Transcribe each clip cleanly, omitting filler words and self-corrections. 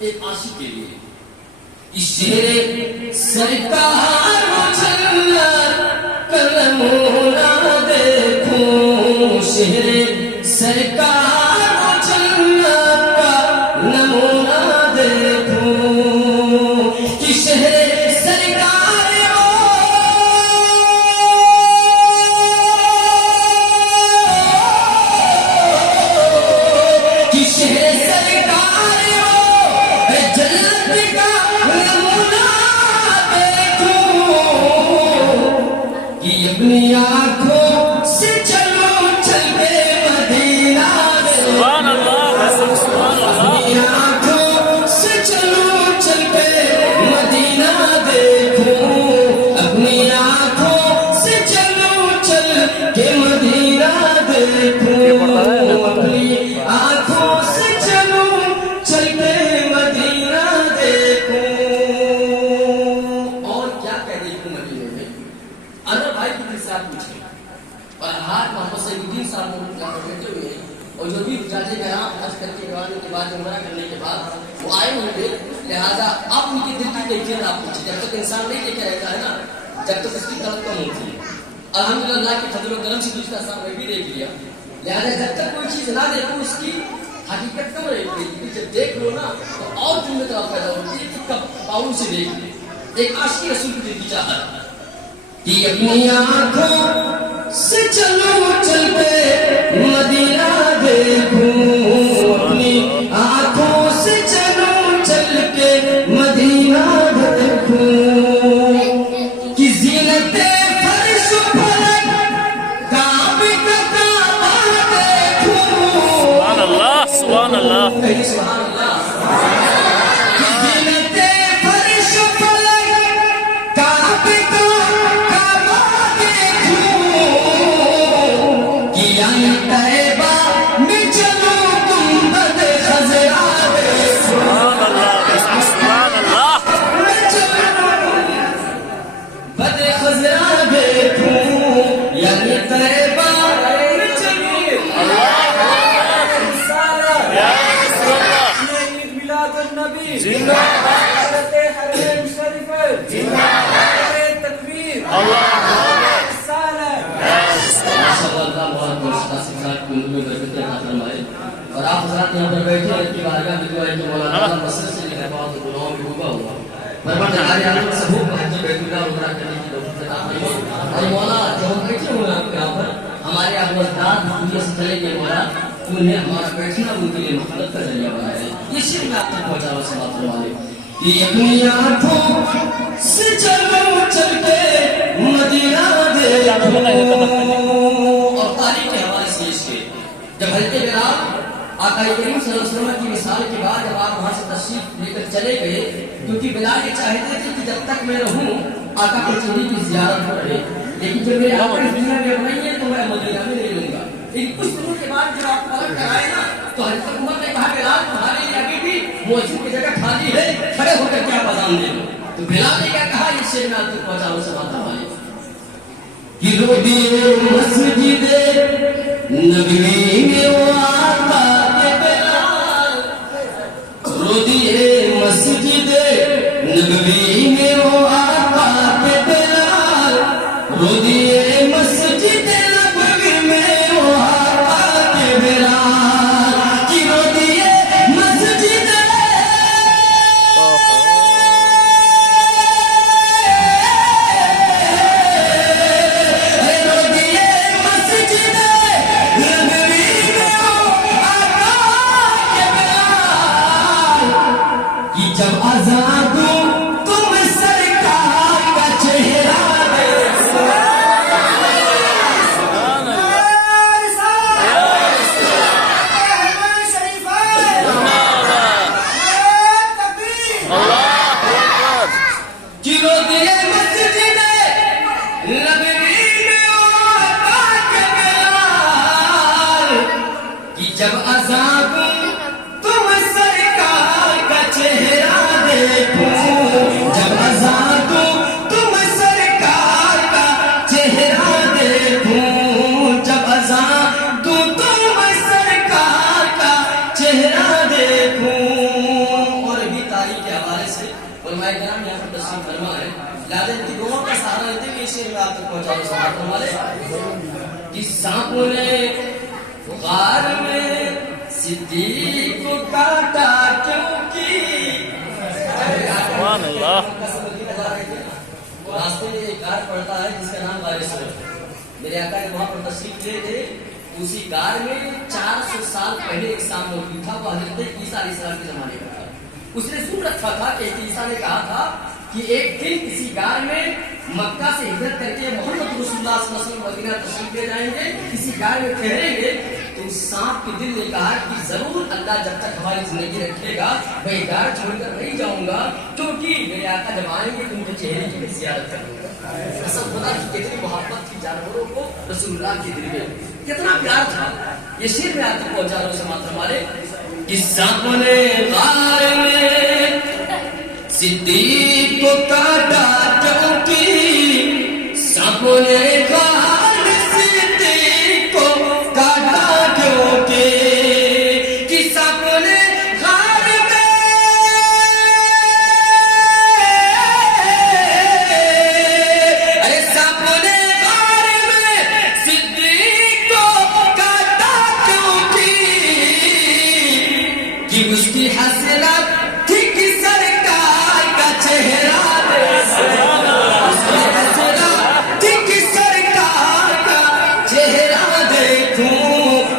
ایک عاشق کے لیے شیر سرکار جنت کا نمونہ دیکھوں، شیر سرکار جنت کا نمونہ دیکھوں، کہ شہر سرکار کہ شہر سرکار جنت کا نمونہ دیکھوں، کہ اپنی آنکھوں سے چلو چل کے مدینہ سبحان اللہ، سبحان اللہ۔ اپنی آنکھوں سے چلو چل کے مدینہ دیکھوں، اپنی آنکھوں سے چلو چل کے مدینہ دیکھوں، اپنی آنکھوں سے چلو چل کے مدینہ دیکھوں۔ اور کیا کہہ دیکھوں مدینے میں؟ انور بھائی کی دل سے آپ پوچھیں، اور ہاتھ محمد سعید الدین صاحب کو کیا بیٹھے ہوئے ہیں، اور جو بھی حجاج کرام حج کر کے کروانے کے بعد عمرہ کرنے کے بعد وہ آئے ہوں گے، لہٰذا آپ ان کی دل کی کیفیت آپ پوچھیں۔ جب تک انسان نہیں دیکھا رہتا ہے نا، جب تک اس کی طلب کم ہوتی ہے۔ الحمدللہ اللہ کے فضل و کرم سے دوسرا صاحب نے بھی دیکھ لیا، لہٰذا جب تک کوئی چیز نہ دیکھو اس کی حقیقت کم رہتی ہے، کیونکہ جب دیکھ لو نا تو اور تم میں طرف پیدا ہوتی ہے کہ کب پاؤں سے دیکھ لیں۔ ایک عاشق رسول کی دل کی چاہت کہ اپنی آنکھوں سے چلو چل کے مدینہ دیکھوں، اپنی آنکھوں سے چلو چل کے مدینہ دیکھوں، کہ زینت فرش و فلک کعبے کا کعبہ دیکھوں۔ سبحان اللہ، سبحان اللہ۔ کہیں سبحان اللہ۔ کہ زینت فرش و فلک کعبے کا کعبہ دیکھوں، کہ یعنی طیبہ میں چلو گنبد خضرا دیکھوں، سبحان اللہ، سبحان اللہ۔ میں چلو گنبد خضرا دیکھوں، یعنی طیبہ میں چلو یا رسول اللہ، عید میلاد النبی زندہ حضرت حرمین شریف زندہ تکبیر اللہ سالہ ماشاءاللہ بہت بہت شکریہ کو میں برکت عطا فرمائے۔ اور آپ حضرات یہاں پر بیٹھے ہیں کہ بارگاہ میں دعا ہے کہ مولانا مسجد سے لے بہت گناہوں میں ڈوبا ہوا، پروردگار عالم سبوں کو حج بیت اللہ عمرہ کرنے کی توفیق عطا فرمائے۔ اور مولا جو ہم بیٹھے ہوئے ہیں آپ کے یہاں پر، ہمارے اجداد دنیا سے چلے گئے مولا، تم نے ہمارا بیٹھنا ان کے لیے مغفرت کا ذریعہ بنایا ہے، یہ صرف میں آپ تک پہنچاوا سے بات فرمانے کہ اپنی آنکھوں سے چلو چل کے مدینہ دیکھوں۔ اور تاریخ کے حوالے سے اس کے جب حضرت بلال آقا کریم صلی اللہ علیہ وسلم کی مثال کے بعد جب آپ وہاں سے تشریف لے کر چلے گئے، کیونکہ بلال یہ چاہتے تھے کہ جب تک میں رہوں آقا کے چہرے کی زیارت ہو رہے، لیکن جب میرے آقا اس دنیا میں نہیں ہے تو میں مدینہ میں نہیں لوں گا۔ لیکن کچھ دنوں کے بعد جب آپ پلٹ کر آئے نا تو حضرت عمر نے کہا بلال تمہارے لیے ابھی بھی موجود کی جگہ خالی ہے، کھڑے ہو کر کیا بازان دے دو۔ تو بلال نے کیا کہا، اس سے میں آپ تک پہنچاؤں سے بات فرمائے کہ رو دیے مسجد نبوی میں وہ آقا کے بلال، رو دیے مسجد نبوی میں وہ آقا کے بلال، رو دیے مسجد نبوی میں وہ آقا کے بلال، کہ رو دیے مسجد جب آزاد ہوں تم سرکار کا چہرہ دیکھو۔ چلو دے مسجد نبوی میں آقا کے بلال، کہ جب آزاد ہوں تم سرکار کا چہرہ دیکھو۔ لہٰذا ان کی دعاؤں کا سہارا لیتے ہوئے شعر میں آپ تک پہنچاؤ سماعت والے کہ سانپوں نے غار میں صدیق کو کاٹا کیوں کی سبحان اللہ. راستے میں ایک غار پڑتا ہے جس کا نام غار ثور. میرے آقا نے وہاں پر تشریف لے تھے. اسی غار میں 400 سال پہلے ایک سام موجود تھا. وہ حضرت عیسیٰ علیہ السلام کے زمانے کا تھا. اس نے سن رکھا تھا کہ عیسیٰ نے کہا تھا کہ ایک دن کسی غار میں مکہ سے ہجرت کر کے محمد رسول اللہ صلی اللہ علیہ وسلم مدینہ تشریف لے جائیں گے, کسی غار میں ٹھہریں گے. تو اس سانپ کے دل نے کہا کہ ضرور اللہ جب تک ہماری زندگی رکھے گا میں غار چھوڑ کر نہیں جاؤں گا, کیونکہ میرے آقا جب آئیں گے تو ان کے چہرے کی میں زیارت کروں گا. قسم خدا کی کتنی محبت تھی جانوروں کو رسول اللہ کے دل میں, کتنا پیار تھا. یہ شعر میں آپ تک پہنچا رہا ہوں سماعت ہمارے کہ سانپوں نے غار میں صدیق کو کاٹا کیوں کی, سانپوں نے غار میں صدیق کو کاٹا کیوں کی, کہ سانپوں نے غار میں ارے سانپوں نے غار میں صدیق کو کاٹا کیوں کی, کہ اس کی حسرت تھی کہ سرکار کا چہرہ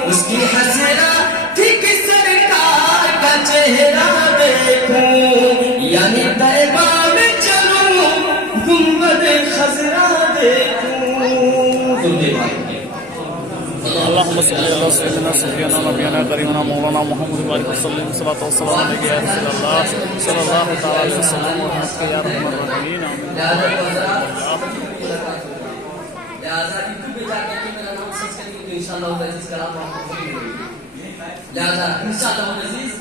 اس کی حسرت تھی کہ سرکار کا چہرہ دیکھوں, یعنی طیبہ میں چلوں گنبد خضرا دیکھوں. تم دیکھو اللهم صل على سيدنا سيدنا نبينا كريمنا مولانا محمد وعلى وسلم صلاة والسلام عليك يا رسول الله صلى الله تعالى وسلم ورحمتك يا ارحم الراحمين. لہٰذا یوٹیوب پہ جا کر کے میرا نام سرچ کریں گے تو انشاءاللہ عزیز کلام آپ کو ملے گی. لہٰذا انشاءاللہ عزیز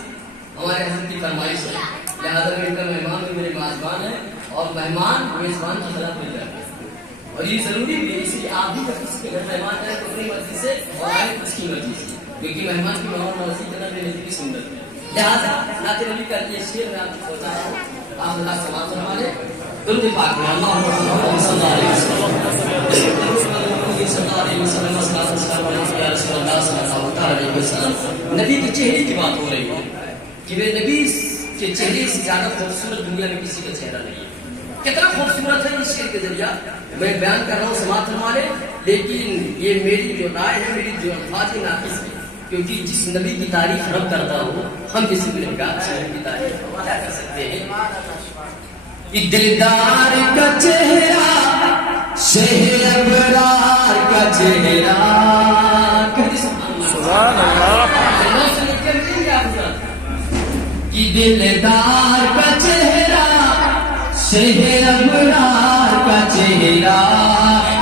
ہمارے حضرت کی فرمائش ہے. لہٰذا میں ان کا مہمان بھی میرے میزبان ہے اور مہمان میزبان کی خدمت میں جاتے ہیں, اور یہ ضروری بھی ہے. اس لیے آپ بھی جب کسی کے گھر مہمان جائیں تو اپنی مرضی سے اور آئے اس کی مرضی سے, کیونکہ مہمان کی مہمان مرضی کرنا میرے نبی کی سنت ہے. لہٰذا نعت نبی کا یہ شعر میں آپ کو پہنچا رہا ہوں. آپ اللہ سماعت فرمائے درود پاک میں اللہ صلی اللہ علیہ وسلم. نبی کے چہرے کی بات ہو رہی ہے کہ میرے نبی کے چہرے سے زیادہ خوبصورت دنیا میں کسی کا چہرہ نہیں ہے. کتنا خوبصورت ہے اس شعر کے ذریعہ میں بیان کر رہا ہوں سماعت فرمائے. لیکن یہ میری جو رائے ہے, میری جو الفاظ ناقص ہے, کیونکہ جس نبی کی تعریف رب کرتا ہوں ہم کسی بھی شہر کی تعریف کیا کر سکتے ہیں. دلدار کا چہرہ شہر ابرار کا چہرہ, سبحان اللہ. دلدار کا چہرہ شہر ابرار کا چہرہ,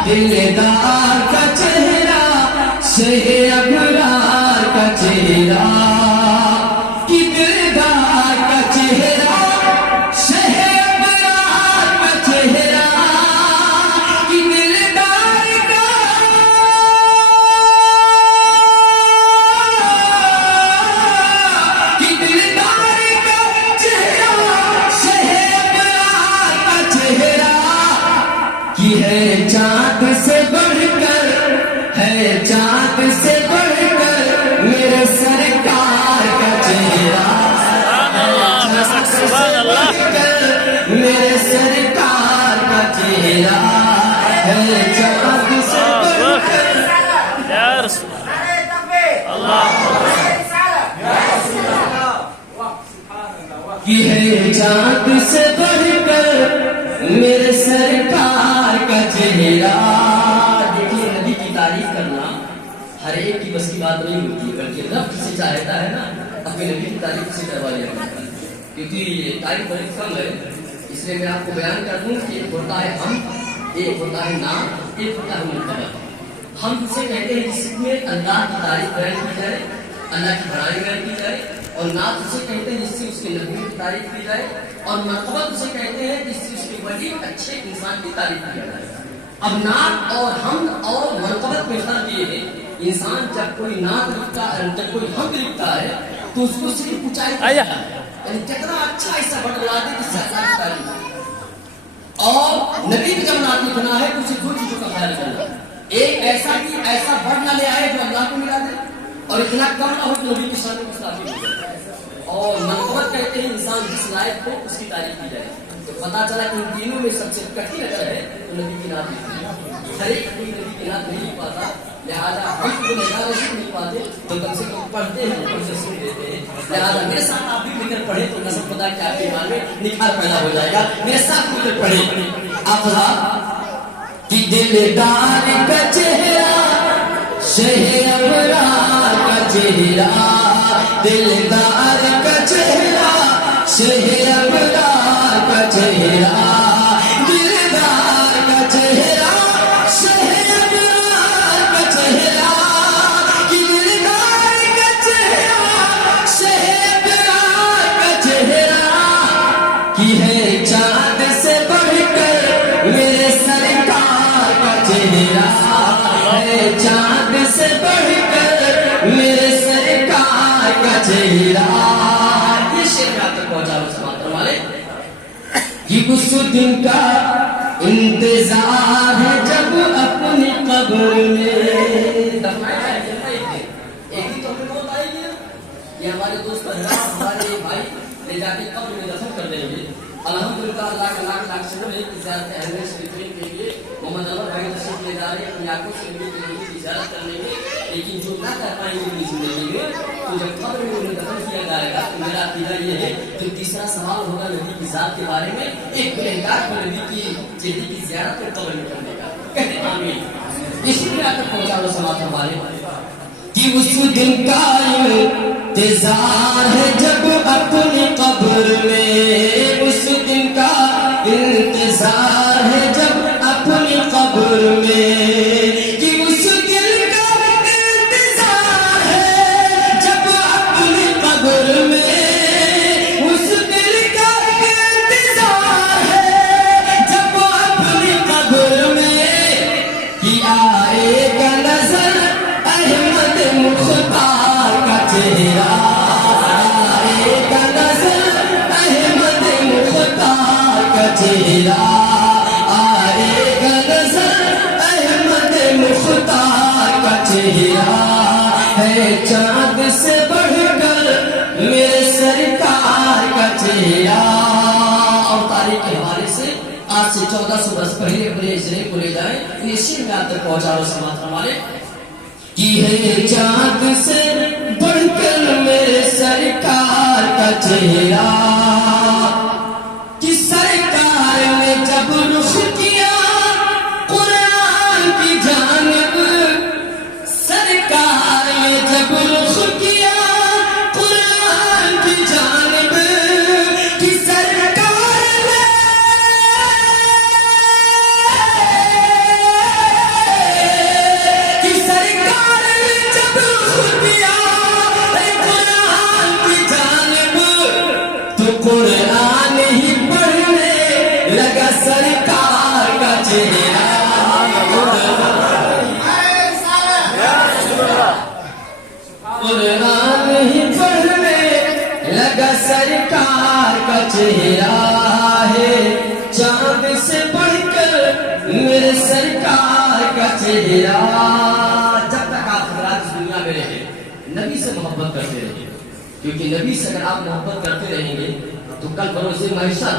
دلدار کا چہرہ شہر ابرار کا چہرہ, کہ دلدار کا چہرہ شہر ابرار کا چہرہ, کہ دلدار کا چہرہ شہر ابرار کا چہرہ, کی ہے چاند سے بڑھ کر, ہے چاند سے بڑھ کر میرے سرکار کا چہرہ, سبحان اللہ. میرے سرکار کا چہرہ ہے چاند سے بڑھ کر. یا رسول اللہ. کی ہے چاند سے بڑھ کر میرے سرکار کا چہرہ. دیکھیے نبی کی تعریف کرنا ہر ایک کی بس کی بات نہیں ہوتی, بلکہ رب جسے چاہتا ہے نا اپنے نبی کی تعریف سے کروا لیا کرتا ہے, کیونکہ یہ تعریف بڑی کم ہے. اس لیے میں آپ کو بیان کر دوں کہ ایک ہوتا ہے ہم, ایک ہوتا ہے نام, ایک ہوتا ہے منتخب. ہم اسے کہتے ہیں جس میں اللہ کی تعریف بیان کی جائے, اللہ کی بڑائی بیان کی جائے, اور نعت اسے کہتے ہیں جس سے اس کے نبی کی تعریف کی جائے, اور مرتبت اسے کہتے ہیں جس سے اس کے بڑی اچھے انسان کی تعریف کی جائے. اب نعت اور حمد اور مرتبت میں فرق یہ ہے, انسان جب کوئی نعت لکھتا ہے, جب کوئی حمد لکھتا ہے تو اس کو صرف اونچائی, یعنی کتنا اچھا حصہ بڑھا دے جس سے اللہ کی تعریف. اور نبی کا جب نام لکھنا ہے تو اسے دو چیزوں کا خیال کرنا، ایک ایسا کہ ایسا بڑھ نہ لے آئے جو اللہ کو ملا دے، اور اتنا کم نہ ہو کہ نبی کی شان کو مستعفی ہو جائے۔ اور منقبت کہتے ہیں انسان جس لائق ہو اس کی تعریف کی جائے، تو پتا چلا کہ ان تینوں میں سب سے کٹھی اگر ہے تو نبی کی نام لکھنا۔ ہر ایک نبی کی نام نہیں لکھ پاتا، لہٰذا ہم کو نظارہ سے نہیں پاتے تو کم سے کم پڑھتے ہیں، کم سے سن دیتے ہیں۔ لہٰذا میرے ساتھ آپ بھی مل کر پڑھے تو نصب خدا کے آپ کے ایمان میں نکھار پیدا ہو جائے گا۔ میرے ساتھ مل کر پڑھے آپ کہ دلدار کا چہرہ شہ ابرار کا چہرہ، دلدار کا چہرہ شہ ابرار کا چہرہ، دلدار کا چہرہ شہ ابرار کا چہرہ، دلدار کا چہرہ شہ ابرار کا چہرہ، کی ہے چاند سے بڑھ کر میرے سرکار کا چہرہ، ہے چاند سے بڑھ کر میرے سرکار کا چہرہ۔ یہ شعر آپ تک پہنچا رہا سماعت والے کہ اس دن کا انتظار ہے جب اپنی قبر میں دفنایا ہے۔ ایک ہی تو ہمیں موت آئے گی، یہ ہمارے دوست ہمارے بھائی لے جا کے قبر میں دفن کر دیں گے۔ الحمدللہ اللہ کا لاکھ لاکھ شکر ہے کہ زیارت اہل شریفین کے لیے محمد عمر بھائی تشریف لے جا رہے ہیں اپنی آنکھوں سے نبی کے نبی کی زیارت کرنے کے، لیکن جو نہ کر پائیں گے اپنی زندگی میں تو جب قبر میں انہیں دفن کیا جائے گا تو میرا عقیدہ یہ ہے جو تیسرا سوال ہوگا نبی کی ذات کے بارے میں، ایک گنہگار کو نبی کی چہرے کی زیارت پر قبر میں کرنے کا، کہتے ہیں آمین۔ اسی لیے آپ تک پہنچا لو سماعت ہمارے کہ اس دن کا انتظار ہے جب اپنی قبر میں، اس دن کا انتظار ہے جب اپنی قبر میں، کہ اس دن کا انتظار ہے جب اپنی قبر میں، اس دن کا انتظار ہے جب اپنی قبر میں، کہ آئے گا نظر احمد مختار کا چہرہ، آئے گا نظر احمد مختار کا چہرہ، آئے گا نظر احمد مختار کا چہرہ، ہے چاند سے بڑھ کر میرے سرکار کا چہرہ۔ اور تاریخ کے حوالے سے آج سے 1400 برس پہلے اپنے اجرے کو لے جائیں، یہ شعر میں آپ تک پہنچا رہا سماعت ہمارے کی ہے چاند سے بڑھ کر میرے سرکار کا چہرہ، کہ سرکار نے جب رخ کیا قرآن کی جانب، سرکار نے جب رخ کیا قرآن کی جانب، کہ سرکار نے جب رخ کیا قرآن کی جانب، تو قرآن ہی پڑھنے لگا سرکار کا چہرہ، قرآن ہی پڑھنے لگا سرکار کا چہرہ، ہے چاند سے بڑھ کر میرے سرکار کا چہرہ۔ جب تک آپ حضرات اس دنیا میں رہیں نبی سے محبت کرتے رہیں، کیونکہ نبی سے اگر آپ محبت کرتے رہیں گے تو کل بروز محشر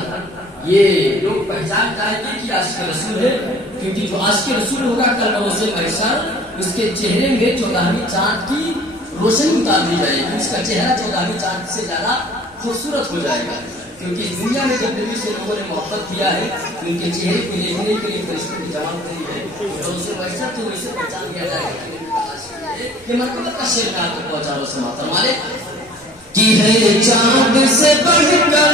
یہ لوگ پہچان جائیں گے کہ عاشق رسول ہے، کیونکہ جو عاشق رسول ہوگا کل بروز محشر اس کے چہرے میں 14ویں چاند کی روشنی اتار دی جائے گی، اس کا چہرہ 14ویں چاند سے زیادہ خوبصورت ہو جائے گا، کیونکہ دنیا میں جب نبی سے لوگوں نے محبت کیا ہے ان کے چہرے کو دیکھنے کے لیے فرشتوں کی جماعت کری ہے، بروز محشر تو اسے پہچان دیا جائے گا کہ نبی کا عاشق ہے۔ یہ مرتبہ کا شعر آپ تک پہنچا رہا سماعت ہمارے کی ہے چاند سے بڑھ کر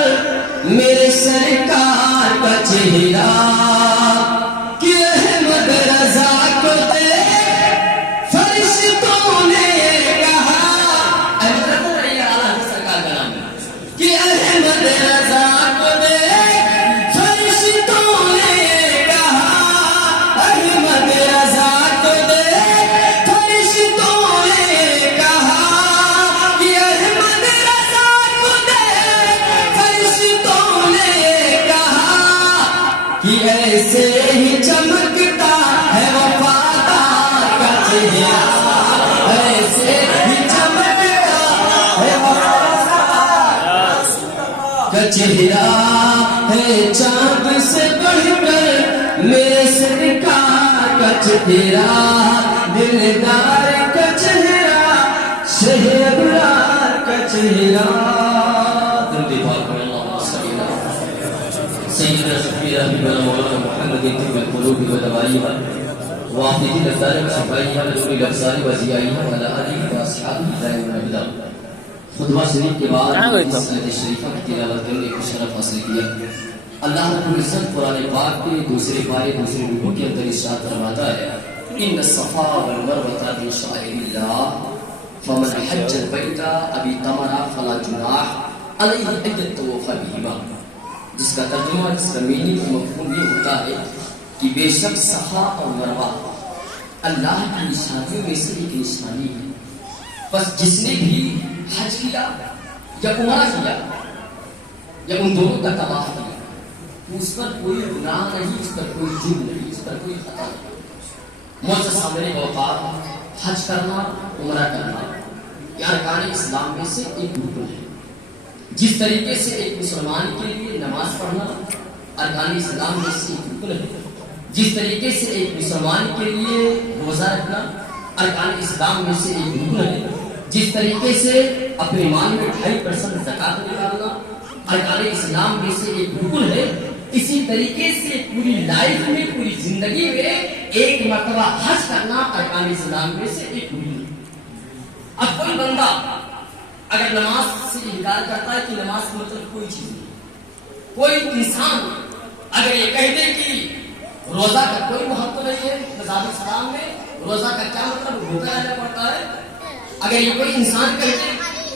میرے سرکار کا چہرہ، کہ احمد رضا کو دیکھ فرشتوں نے کہا، احمد رضا یہ اعلیٰ سرکار کا نام ہے، کہ احمد رضا کو دیکھ فرشتوں نے کہا، احمد رضا کو دیکھ فرشتوں نے کہا، کہ احمد رضا کو دیکھ ایسے ہی چمکتا ہے وفادار کا چہرہ، ایسے ہی چمکتا ہے وفادار کا چہرہ، ہے چاند سے بڑھ کر میرے سرکار کا چہرہ، دلدار کا چہرہ، شہ ابرار کا چہرہ۔ سيدنا سفيرا بنا مولانا محمد طب القلوب ودوائها وعافية الأبدان وشفائها ونور الأبصار وزيائها وعلى آله وأصحابه لا يوم البدر۔ خطبہ شریف کے بعد اس آیت شریفہ کی تلاوت کرنے کو شرف حاصل کیا۔ اللہ رب العزت قرآن پاک کے دوسرے پارے دوسرے رکوع کے اندر ارشاد فرماتا ہے ان الصفا والمروة من شعائر الله فمن حج البيت أو اعتمر فلا جناح عليه أن يطوف بهما، جس کا ترجمہ جس کا میننگ مفہوم یہ ہوتا ہے کہ بے شک صفا اور مروہ اللہ کی نشانیوں میں سے ایک نشانی ہے، بس جس نے بھی حج کیا یا عمرہ کیا یا ان دونوں کا طواف کیا اس پر کوئی گناہ نہیں، اس پر کوئی جرم نہیں، اس پر کوئی خطا نہیں۔ معزز حاضرین اوقات، حج کرنا عمرہ کرنا یہ ارکان اسلام میں سے ایک رکن ہے۔ جس طریقے سے ایک مسلمان کے لیے نماز پڑھنا ارکان اسلام میں سے ایک رکن ہے، جس طریقے سے ایک مسلمان کے لیے روزہ رکھنا ارکان اسلام میں سے ایک رکن ہے، جس طریقے سے اپنے مال میں 2.5% زکات نکالنا ارکان اسلام میں سے ایک رکن ہے، اسی طریقے سے پوری لائف میں پوری زندگی میں ایک مرتبہ حج کرنا ارکان اسلام میں سے ایک رکن ہے۔ اب کوئی بندہ اگر نماز سے انکار کرتا ہے کہ نماز کا مطلب کوئی چیز نہیں، کوئی انسان اگر یہ کہہ دے کہ روزہ کا کوئی مہتو نہیں ہے، مذہب اسلام میں روزہ کا کیا مطلب بھوکا رہنا پڑتا ہے، اگر یہ کوئی انسان کہہ دے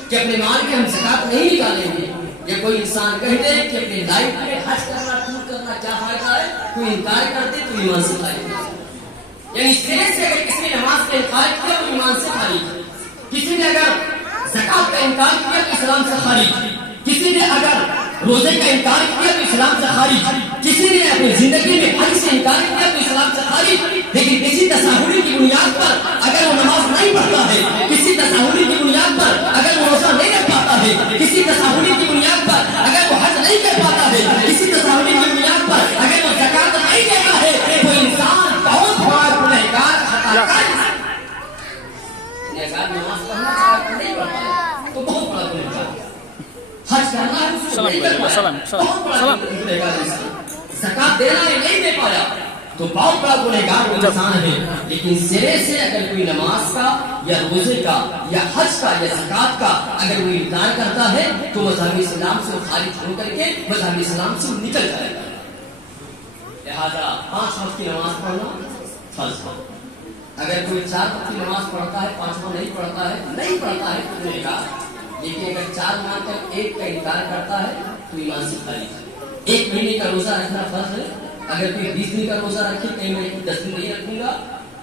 کہ اپنے مال کے ہم زکات نہیں نکالیں گے، یا کوئی انسان کہہ دے کہ اپنی لائف میں حج کرنا ٹور کرنا کیا فائدہ ہے، کوئی انکار کرتے تو ایمان سے خارج ہے۔ یعنی سرے سے اگر کسی نے نماز کا انکار کیا تو ایمان سے خارج ہے، کسی نے اگر زکات کا انکار کیا تو اسلام سے خارج، کسی نے اگر روزے کا انکار کیا تو اسلام سے خارج، کسی نے اپنی زندگی میں حج سے انکار کیا تو اسلام سے خارج۔ لیکن کسی تصاہلی کی بنیاد پر اگر وہ نماز نہیں پڑھتا ہے، کسی تصاہلی کی بنیاد پر اگر وہ روزہ نہیں رکھ پاتا ہے، کسی تصاہلی کی بنیاد پر اگر وہ حج نہیں کر پاتا ہے، کسی تصاہلی کی بنیاد پر اگر وہ زکات نہیں دیتا ہے، وہ انسان بہت بڑا گنہگار خطاکار نماز پڑھنا نہیں پڑھتا ہے تو بہت بڑا گنہگار، حج کرنا ہے اس کو نہیں کر پایا بہت بڑا گنہگار انسان، زکات دینا نہیں دے پایا تو بہت بڑا گنہگار انسان ہے۔ لیکن سرے سے اگر کوئی نماز کا یا روزے کا یا حج کا یا زکات کا اگر وہ انکار کرتا ہے تو مذہب اسلام سے خارج ہو کر کے مذہب اسلام سے نکل جائے گا۔ لہذا 5 وقت کی نماز پڑھنا فرض ہے۔ اگر کوئی 4 وقت کی نماز پڑھتا ہے 5واں نہیں پڑھتا ہے تو گنہگار، لیکن اگر 4 مان کر 1 کا انکار کرتا ہے تو ایمان سے خارج ہے۔ 1 مہینے کا روزہ رکھنا فرض ہے، اگر کوئی 20 دن کا روزہ رکھے کہیں میں 10 دن نہیں رکھوں گا،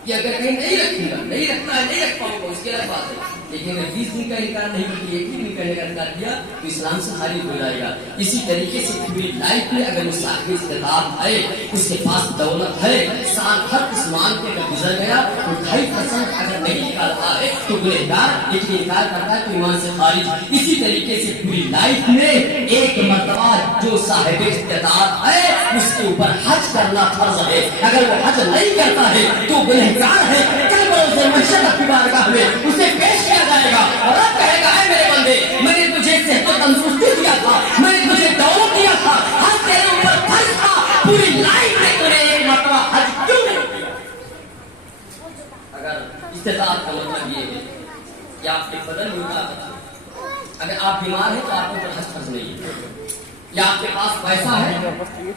یا اگر کہیں نہیں رکھوں گا نہیں رکھتا ہے نہیں رکھ پاؤں گا اس کی الگ بات ہے، لیکن اگر 20 دن کا انکار نہیں بلکہ 1 دن کرنے کا انکار کیا تو اسلام سے خارج ہو جائے گا۔ اسی طریقے سے پوری لائف میں اگر وہ صاحب استطاعت ہے، اس کے پاس دولت ہے، سال بھر اس مال کے اگر گزر گیا تو 2.5% اگر نہیں نکالتا ہے تو گنہگار، لیکن انکار کرتا ہے تو ایمان سے خارج۔ اسی طریقے سے پوری لائف میں ایک مرتبہ جو صاحب استطاعت ہے اس کے اوپر حج کرنا فرض ہے، اگر وہ حج نہیں کرتا ہے تو گنہگار ہے۔ کل بروز محشر کی بارگاہ میں اسے پیش کیا جائے گا اور اب کہے گا اے میرے بندے میں نے تجھے صحت و تندرستی دیا تھا، میں نے تجھے دولت دیا تھا، حج تیرے اوپر فرض تھا، پوری لائف میں تو نے ایک مرتبہ حج کیوں نہیں کیا؟ اگر استطاعت کا مطلب یہ ہے کہ آپ کے بدن میں طاقت ہے، اگر آپ بیمار ہیں تو آپ کے اوپر حج فرض نہیں ہے، یا آپ کے پاس پیسہ ہے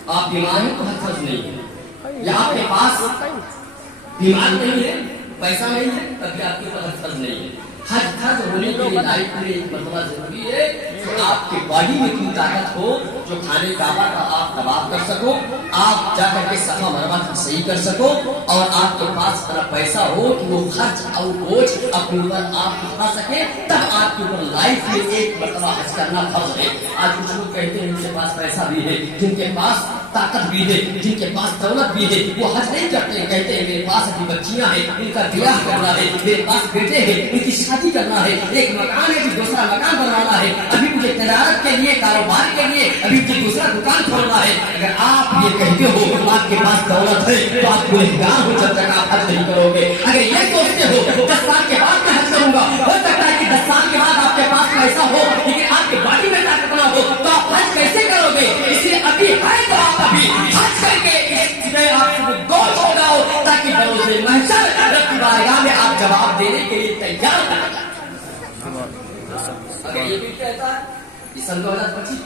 آپ بیمار ہیں تو حج فرض نہیں ہے، یا آپ کے پاس بیمار نہیں ہے پیسہ نہیں ہے تبھی آپ کے اوپر حج فرض نہیں ہے۔ حج فرض ہونے کے لیے لائف میں ایک مرتبہ ضروری ہے کہ آپ کے باڈی میں اتنی طاقت ہو جو کھانے کعبہ کا آپ طواف کر سکو، آپ جا کر کے صفا مروا صحیح کر سکو، اور آپ کے پاس اتنا پیسہ ہو کہ وہ خرچ اور بوجھ اپنے اوپر آپ اٹھا سکے، تب آپ کے اوپر لائف میں ایک مرتبہ حج کرنا فرض ہے۔ آج کچھ لوگ کہتے ہیں ان کے پاس پیسہ بھی ہے، جن کے پاس طاقت بھی ہے، جن کے پاس دولت بھی ہے، وہ حج نہیں کرتے ہیں، کہتے ہیں میرے پاس ابھی بچیاں ہیں، ان کا بیاہ کرنا ہے، میرے پاس بیٹے ہیں، ان کی شادی کرنا ہے، ایک مکان ہے جو دوسرا مکان بنوانا ہے، ابھی مجھے تجارت کے لیے، کاروبار کے لیے ابھی مجھے دوسرا دکان کھولنا ہے۔ اگر آپ یہ کہتے ہو آپ کے پاس دولت ہے تو آپ گنہگار ہو جب تک آپ حج نہیں کرو گے۔ اگر یہ سوچتے ہو 10 سال کے بعد میں حج کروں گا، ہو سکتا ہے کہ 10 سال کے بعد آپ کے پاس پیسہ ہو لیکن آپ کے باڈی میں طاقت نہ ہو تو آپ حج کیسے کرو گے؟ اس لیے ابھی ہے تو آپ ابھی حج کر کے اس میں آپ کو گوش ہو جاؤ تاکہ بروز محشر رب کی بارگاہ میں آپ جواب دینے کے لیے تیار ہو جائیں۔ اگر یہ بھی کہتا ہے یہ سن 2025